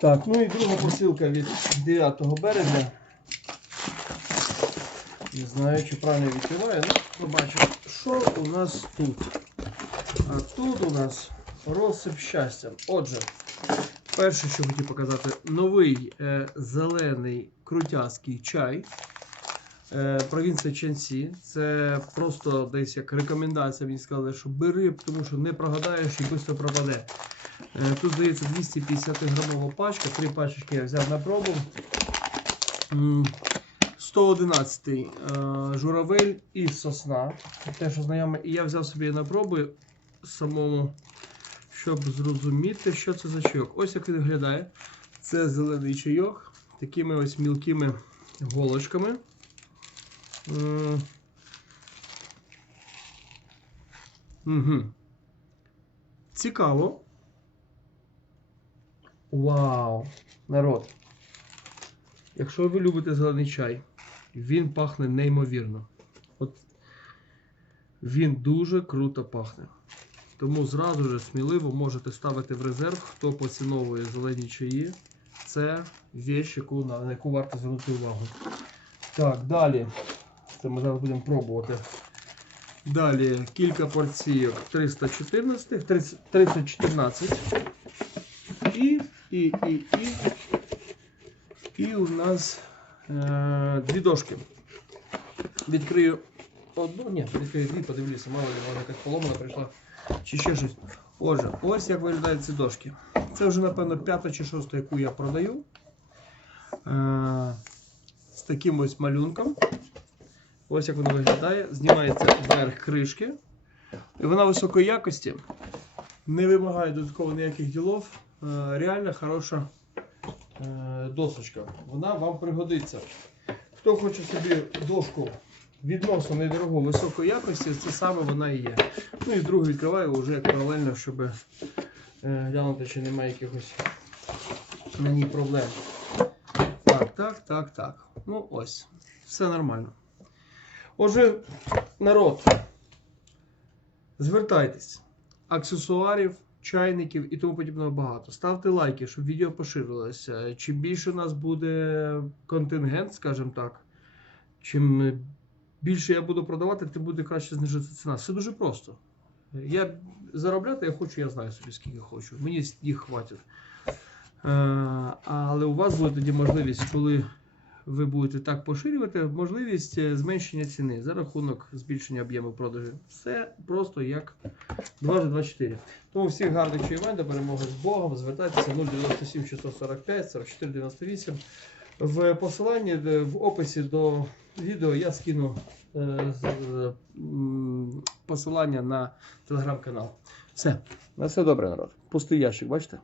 Так, ну і друга посилка від 9 березня. Не знаю, чи правильно відкриваю, ну побачимо, що у нас тут. А тут у нас розсип щастя. Отже, перше, що хотів показати, новий е, зелений крутязький чай. Е, провінція Ченсі. Це просто десь як рекомендація. Мені сказали, що бери, тому що не прогадаєш і швидко пропаде. Е, Тут здається 250 грамова пачка, три пачечки я взяв на пробу. 111 е, журавель і сосна. Те, що знайоме. І я взяв собі на проби самому, щоб зрозуміти, що це за чайок. Ось як він виглядає. Це зелений чайок, такими ось мілкими голочками. Мгм. Цікаво. Вау! Народ. Якщо ви любите зелений чай, він пахне неймовірно. От він дуже круто пахне. Тому зразу ж сміливо можете ставити в резерв, хто поціновує зелені чаї. Це вещь, яку, на яку варто звернути увагу. Так, далі. Це ми зараз будемо пробувати. Далі кілька порційок 314, 30, 314. І, і, і, і. У нас е, дві дошки. Відкрию одну, ні, відкрию дві, подивлюся, мало ли, може якась поломана прийшла. Чи ще щось. Отже, ось як виглядають ці дошки. Це вже, напевно, п'ята чи шоста, яку я продаю. Е, з таким ось малюнком. Ось як воно виглядає. Знімається зверх кришки. І вона високої якості. Не вимагає додатково ніяких ділов. Е, реально хороша е, досочка. Вона вам пригодиться. Хто хоче собі дошку відносно недорогу високої якості, це саме вона і є. Ну і другу відкриваю вже паралельно, щоб е, глянути, чи немає якихось ній проблем. Так, так, так, так. Ну ось, все нормально. Отже, народ, звертайтесь. Аксесуарів, чайників і тому подібного багато. Ставте лайки, щоб відео поширилося. Чим більше у нас буде контингент, скажімо так, чим більше я буду продавати, тим буде краще знижити ціна. Все дуже просто. Я заробляти я хочу, я знаю собі, скільки хочу. Мені їх хватить. Е, Але у вас буде тоді можливість, коли ви будете так поширювати, можливість е, зменшення ціни за рахунок збільшення об'єму продажу. Все просто як 2 2 4. Тому всіх гарних чаювань, до перемоги з Богом. Звертайтеся 097 645 44 98. В посиланні в описі до відео я скину е, е, посилання на телеграм-канал. Все, на все добре, народ. Пустий ящик, бачите?